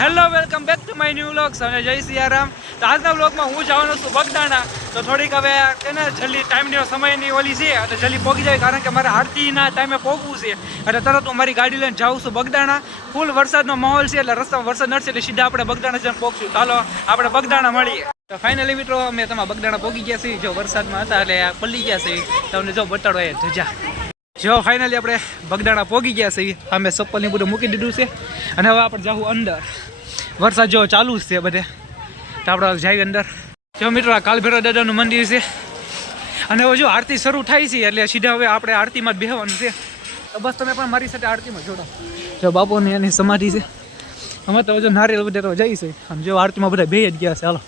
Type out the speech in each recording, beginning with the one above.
Hello welcome back to my new vlogs અને જય સિયારામ. તો આજના વ્લોગમાં હું જવાનો છું બગદાણા. તો થોડીક હવે કે ને જલ્દી ટાઈમની સમયની ઓલી છે એટલે જલ્દી પહોંચી જાય, કારણ કે મારે આરતીના ટાઈમે પહોંચવું છે. એટલે તરત હું મારી ગાડી લઈને જાઉં છું બગદાણા. ફૂલ વરસાદનો માહોલ છે એટલે રસ્તામાં વરસાદ નડશે એટલે સીધા આપણે બગદાણા જઈને પહોંચશું. ચાલો આપણે બગદાણા મળીએ. તો ફાઇનલી મિત્રો અમે તમારા બગદાણા પહોંચી ગયા છીએ. જો વરસાદમાં હતા એટલે પલ્લી ગયા છે તમને જો બતાડો એ ધજા. જો ફાઇનલી આપણે બગદાણા પહોંચી ગયા છીએ. અમે ચપ્પલ ને બધું મૂકી દીધું છે અને હવે આપણે જાવું અંદર. વરસાદ જો ચાલુ જ છે બધે, તો આપણે જઈએ અંદર. જો મિત્રો આ કાલભૈરવ દાદાનું મંદિર છે અને હવે જો આરતી શરૂ થાય છે એટલે સીધા હવે આપણે આરતીમાં જ બેસવાનું છે. તો બસ તમે પણ મારી સાથે આરતીમાં જોડો. જો બાપુની એની સમાધિ છે. અમે તો જો નારિયેલ બધે તો જઈશું આમ જો આરતીમાં બધા બે જ ગયા છે. હાલો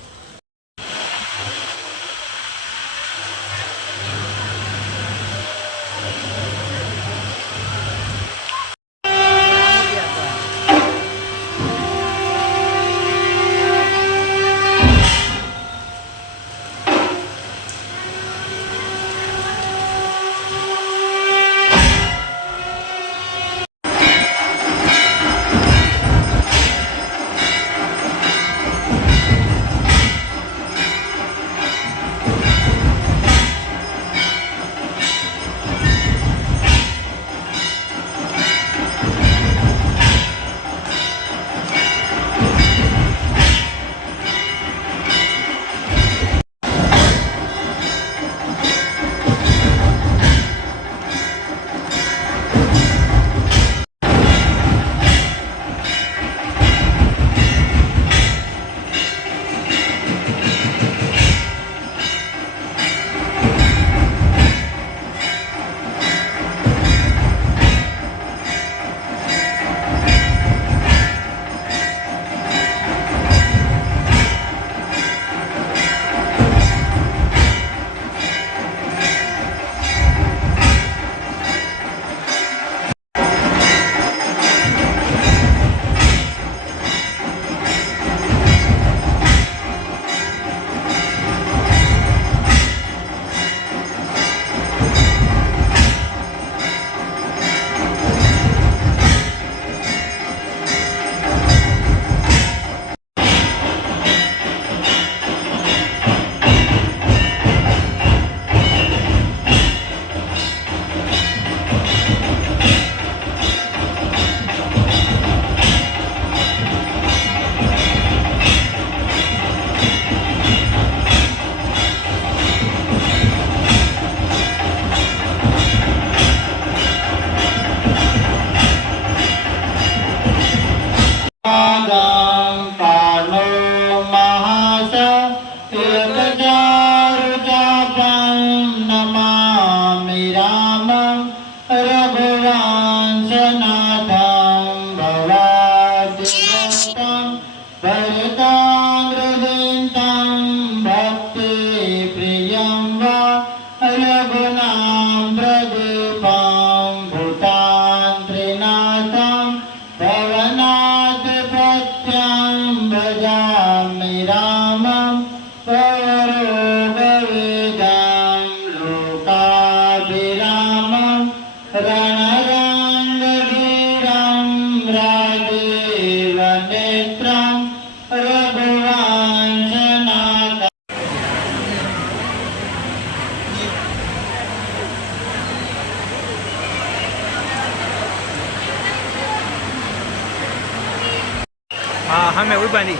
અમે ઉભાની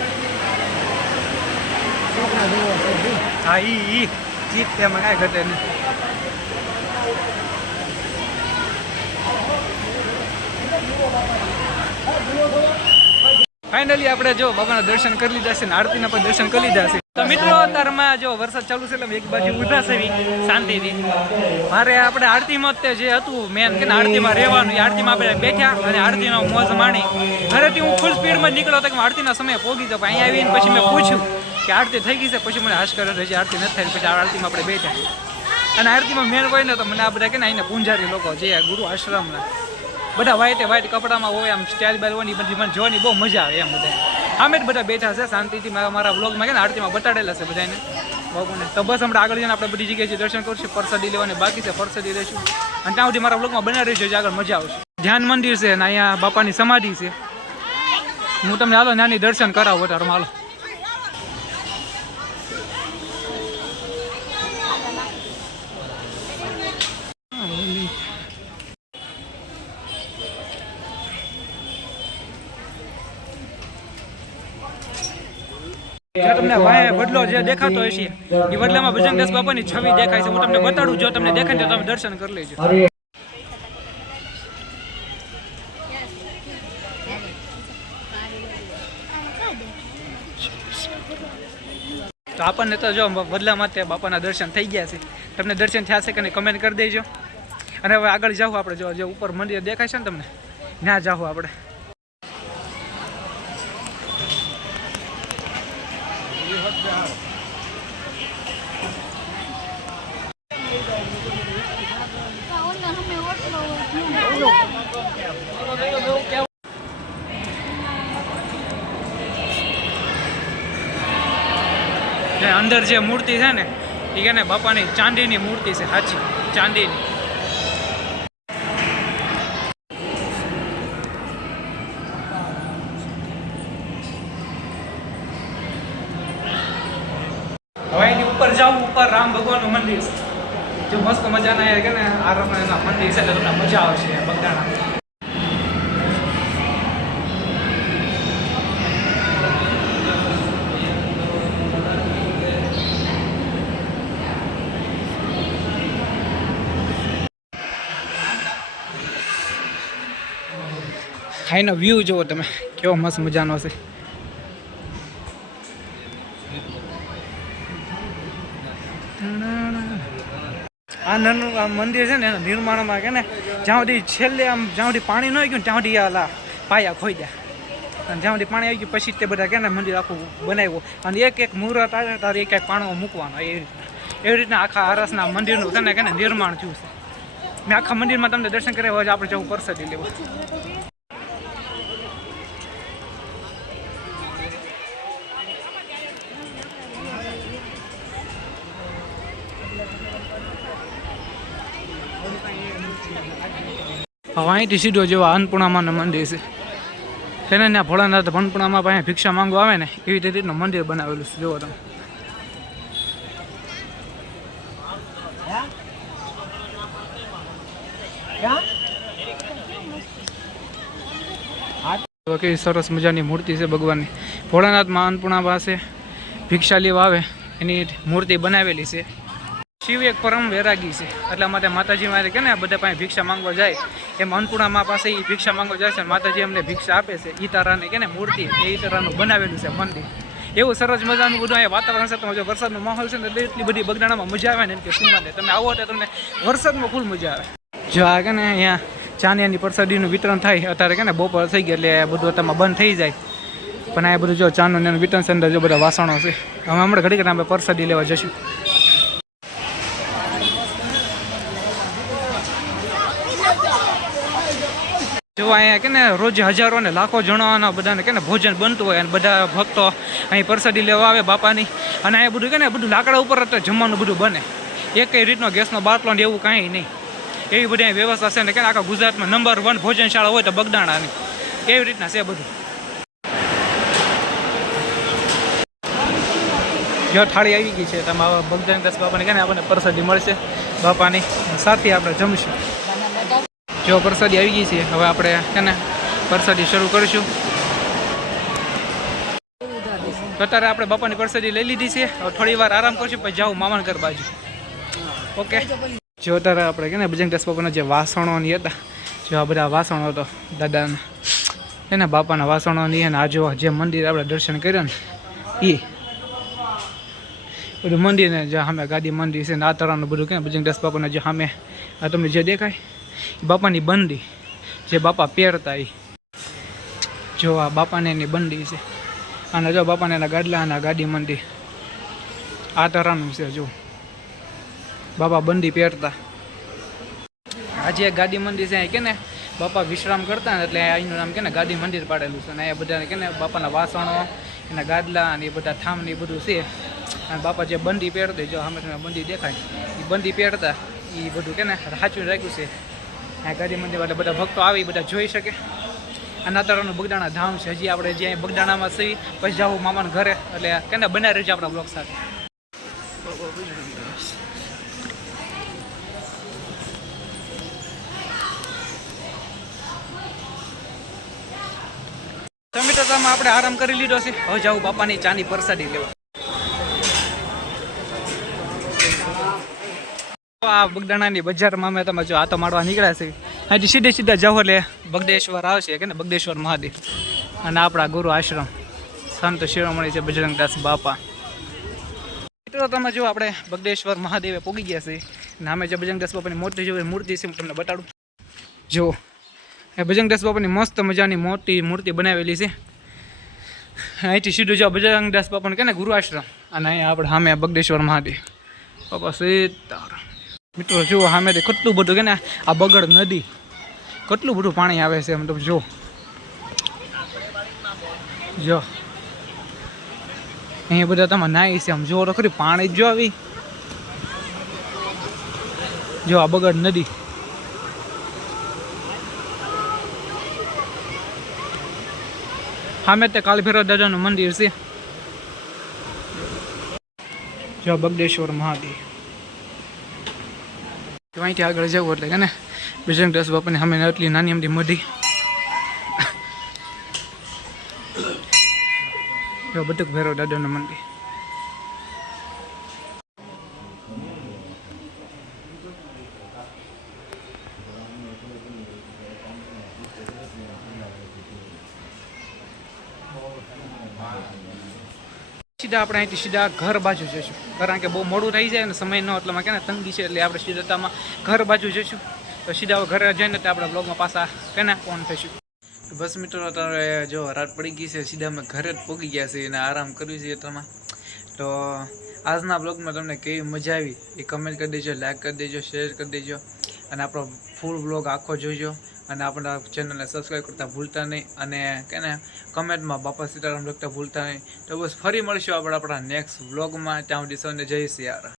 હા ઈ ચીપ તેમાં કાંઈ ઘટે નહીં. ફાઇનલી આપણે જો બાબાના દર્શન કરી લીધા છે ને આરતીના પણ દર્શન કરી લીધા છે. તો મિત્રો અત્યારમાં જો વરસાદ ચાલુ છે એટલે એક બાજુ ઊભા છે શાંતિથી. મારે આપણે આરતીમાં જ જે હતું મેન કે આરતીમાં રહેવાનું, આરતીમાં આપણે બેઠા અને આરતીનો મોજ માણી. ઘરેથી હું ફૂલ સ્પીડમાં નીકળ્યો હતો કે આરતીના સમયે પહોંચી જાઉં. અહીંયા આવીને પછી મેં પૂછ્યું કે આરતી થઈ ગઈ છે, પછી મને હાશ કર્યો હજી આરતી નથી થઈ. પછી આરતીમાં આપણે બેઠા અને આરતીમાં મેન હોય ને તો મને આ બધા કે ને અહીંના પૂંજારી લોકો જે ગુરુ આશ્રમના બધા વ્હાઈટ કપડામાં હોય, આમ સ્ટાઇલ બાઇલ હોય, બધી મને જોવાની બહુ મજા આવે એમ. બધા આમે જ બધા બેઠા છે શાંતિથી. મારા વ્લોગમાં કે ને આરતીમાં બતાડેલા છે બધાને બાબુને. તો બસ હમણાં આગળ જઈને આપણે બધી જગ્યાએ દર્શન કરશું. પ્રસાદી લેવાની બાકી છે, પ્રસાદી લઈશું અને ત્યાં સુધી મારા વ્લોગમાં બનાવી રહીશું, આગળ મજા આવશે. ધ્યાન મંદિર છે અને અહીંયા બાપાની સમાધિ છે. હું તમને હાલો નાની દર્શન કરાવું તારું હાલો. જો તમને વાય વડલો જે દેખાતો હશે એ વડલામાં ભુજંગદાસ બાપાની છબી દેખાય છે. હું તમને બતાડું, જો તમને દેખાય તો તમે દર્શન કરી લેજો. તો આપણને તો જો વડલા માટે બાપાના દર્શન થઈ ગયા છે. તમને દર્શન થયા છે કે નહીં કમેન્ટ કરી દેજો. અને હવે આગળ જાઓ આપણે, જો જે ઉપર મંદિર દેખાય છે ને તમને, ના જાઓ આપણે. અંદર જે મૂર્તિ છે ને એ કે ને બાપાની ચાંદીની મૂર્તિ છે, સાચી ચાંદીની. હવે એની ઉપર જાવ, ઉપર રામ ભગવાનનું મંદિર છે. જો મસ્ત મજાના કે ને આરફના મંદિર છે તો તમને મજા આવશે બગદાણા. અહીંનો વ્યૂ જુઓ તમે, કેવો મસ્ત મજાનો છે. આ નાનું આ મંદિર છે ને એના નિર્માણમાં કે ને જ્યાં સુધી છેલ્લે આમ જ્યાં સુધી પાણી ન આવી ગયું ત્યાં સુધી આ પાયા ખોઈ ગયા. અને જ્યાં સુધી પાણી આવી ગયું પછી તે બધા કે ને મંદિર આખું બનાવ્યું. અને એક એક મુહૂર્ત આવે તારે એક એક પાણો મૂકવાનો, એવી રીતના આખા આરસના મંદિરનું કે ને નિર્માણ થયું છે. મેં આખા મંદિરમાં તમને દર્શન કર્યા હોય આપણે જવું પરસાદી લેવું. હવે અહીંથી સીધો જેવા અન્નપૂર્ણામાનું મંદિર છે. તેને ત્યાં ભોળાનાથ અન્નપૂર્ણામાં પાસે ભિક્ષા માંગવા આવે ને એવી રીતનું મંદિર બનાવેલું છે. જુઓ તમે. કેવી સરસ મજાની મૂર્તિ છે ભગવાનની. ભોળાનાથમાં અન્નપૂર્ણા પાસે ભિક્ષા લેવા આવે એની મૂર્તિ બનાવેલી છે. શિવ એક પરમ વૈરાગી છે, એટલા માટે માતાજી મારે કે ને બધા પાસે ભિક્ષા માંગવા જાય એમ અન્નપૂર્ણામાં પાસે એ ભિક્ષા માંગવા જાય છે. માતાજી અમને ભિક્ષા આપે છે. ઈ તારાની કે ને મૂર્તિ એ તારાનું બનાવેલું છે મંદિર. એવું સરસ મજાનું બધું અહીંયા વાતાવરણ છે. તમે જો વરસાદનો માહોલ છે ને એટલે એટલી બધી બગદાણામાં મજા આવે ને કે સુંદરને તમે આવો તો તમને વરસાદમાં ફૂલ મજા આવે. જો આ કે ને અહીંયા ચાનિયાની પ્રસાદીનું વિતરણ થાય. અત્યારે કે ને બપોર થઈ ગયા એટલે બધું અત્યારમાં બંધ થઈ જાય. પણ આ બધું જો ચાનું એનું વિતરણ છે, અંદર જો બધા વાસણો છે. હવે હમણાં ઘડી આપણે પ્રસાદી લેવા જશું. જો અહીંયા કે ને રોજ હજારો ને લાખો જણાના બધાને કે ને ભોજન બનતું હોય અને બધા ભક્તો અહીં પ્રસાદી લેવા આવે બાપાની. અને અહીંયા બધું કે ને બધું લાકડા ઉપર જમવાનું બધું બને. એકેય રીતનો ગેસનો બાટલો ને એવું કાંઈ નહીં. એવી બધી અહીં વ્યવસ્થા છે ને કે આખા ગુજરાતમાં નંબર 1 ભોજનશાળા હોય તો બગદાણાની એવી રીતના છે બધું. જો થાળી આવી ગઈ છે તમારા ભગદાનદાસ બાપાને કે ને આપણને પ્રસાદી મળશે બાપાની સાથે આપણે જમશું. જો પ્રસાદી આવી ગઈ છે હવે આપણે કે ને પ્રસાદી શરૂ કરીશું. અત્યારે આપણે બાપાની પ્રસાદી લઈ લીધી છે. હવે થોડી વાર આરામ કરશું પછી જાઉં મામાના ઘર બાજુ. ઓકે. જો અત્યારે આપણે કે ને ભજનદાસ બાપાના જે વાસણો ની હતા, જો આ બધા વાસણો હતો દાદાના એને બાપાના વાસણો ની. અને આ જો જે મંદિર આપણે દર્શન કર્યા ને એ બધું મંદિરને જે સામે ગાદી મંદિર છે ને આ તરહનું બધું કે ભજનદાસ બાપાના જે સામે આ તમને જે દેખાય બાપાની બંડી જે બાપા પહેરતા એ. જો આ બાપાને એની બંડી છે. અને જો બાપાને એના ગાડલા અને ગાડી મંદિર આ તરહનું છે. જો બાપા બંડી પહેરતા. આજે ગાદી મંદિર છે કે ને બાપા વિશ્રામ કરતા ને એટલે અહીંનું નામ કે ને ગાદી મંદિર પાડેલું છે. અને એ બધા કે ને બાપાના વાસણો એના ગાદલા અને એ બધા થામ ને એ બધું છે. અને બાપા જે બંડી પહેરતા, જો સામે તમે બંડી દેખાય એ બંડી પહેરતા એ બધું કે ને સાચું રાખ્યું છે. આ ગાદી મંદિર વાળા બધા ભક્તો આવે એ બધા જોઈ શકે. આ નાતારાનું બગદાણા ધામ છે. હજી આપણે જ્યાં બગદાણામાં સી પછી જાવું મામાના ઘરે, એટલે કેને બનાવી રહેજો આપણા બ્લોગ સાથે. સમિટતામાં આપણે આરામ કરી લીધો છે. હવે જાવું બાપાની ચાની પ્રસાદી લેવા. આ બગદાણાની બજારમાં અમે તમે જો આતો મારવા નીકળ્યા છે. અહીંથી સીધે સીધા જાવ એટલે બગદેશ્વર આવશે કે ને, બગદેશ્વર મહાદેવ અને આપણા ગુરુ આશ્રમ સંત શિરોમણી છે બજરંગદાસ બાપા. મિત્રો તમે જો આપણે બગદેશ્વર મહાદેવે પોગી ગયા છે. નામે જે બજરંગદાસ બાપાની મૂર્તિ છે, હું તમને બતાડું. જો એ બજરંગદાસ બાપાની મસ્ત મજાની મોટી મૂર્તિ બનાવેલી છે. અહીંથી સીધું જાઓ બજરંગદાસ બાપાને કે ને ગુરુ આશ્રમ, અને અહીંયા આપણે સામે બગદેશ્વર મહાદેવ બાપા સીતારામ. મિત્રો જુઓ સામેથી કેટલું બધું કે ને આ બગડ નદી, કેટલું બધું પાણી આવે છે. મતલબ જો અહીંયા બધા તમે નાહી છે, આમ જો તો ખરી પાણી જ જો આવી. જો આ બગડ નદી, સામે તે કાળભૈરવ દાદાનું મંદિર છે. જો બગદેશ્વર મહાદેવ. અહીંથી આગળ જવું એટલે કે ને બજરંગદાસ બાપાની સામે એટલી નાની અમથી મઢી. જો બટુક ભૈરવ દાદાનું મંદિર. સીધા આપણે અહીંથી સીધા ઘર બાજુ જઈશું, કારણ કે બહુ મોડું થઈ જાય ને સમય ન એટલામાં કે ને તંગી છે, એટલે આપણે સીધામાં ઘર બાજુ જઈશું. તો સીધા ઘરે જઈને તો આપણે બ્લોગમાં પાછા કેને ફોન થઈશું. બસ મિત્રો અત્યારે જો રાત પડી ગઈ છે, સીધા અમે ઘરે જ પહોંચી ગયા છીએ અને આરામ કર્યું છે એટલામાં. તો આજના બ્લોગમાં તમને કેવી મજા આવી એ કમેન્ટ કરી દેજો, લાઈક કરી દેજો, શેર કરી દેજો, અને આપણો ફૂલ બ્લોગ આખો જોઈજો. અને આપણા ચેનલને સબસ્ક્રાઈબ કરતા ભૂલતા નહીં, અને કે ને કમેન્ટમાં બાપા સીતારામ લખતા ભૂલતા નહીં. તો બસ ફરી મળીશું આપણે આપણા નેક્સ્ટ વ્લોગમાં. ત્યાં સુધી સૌને જય સિયારામ.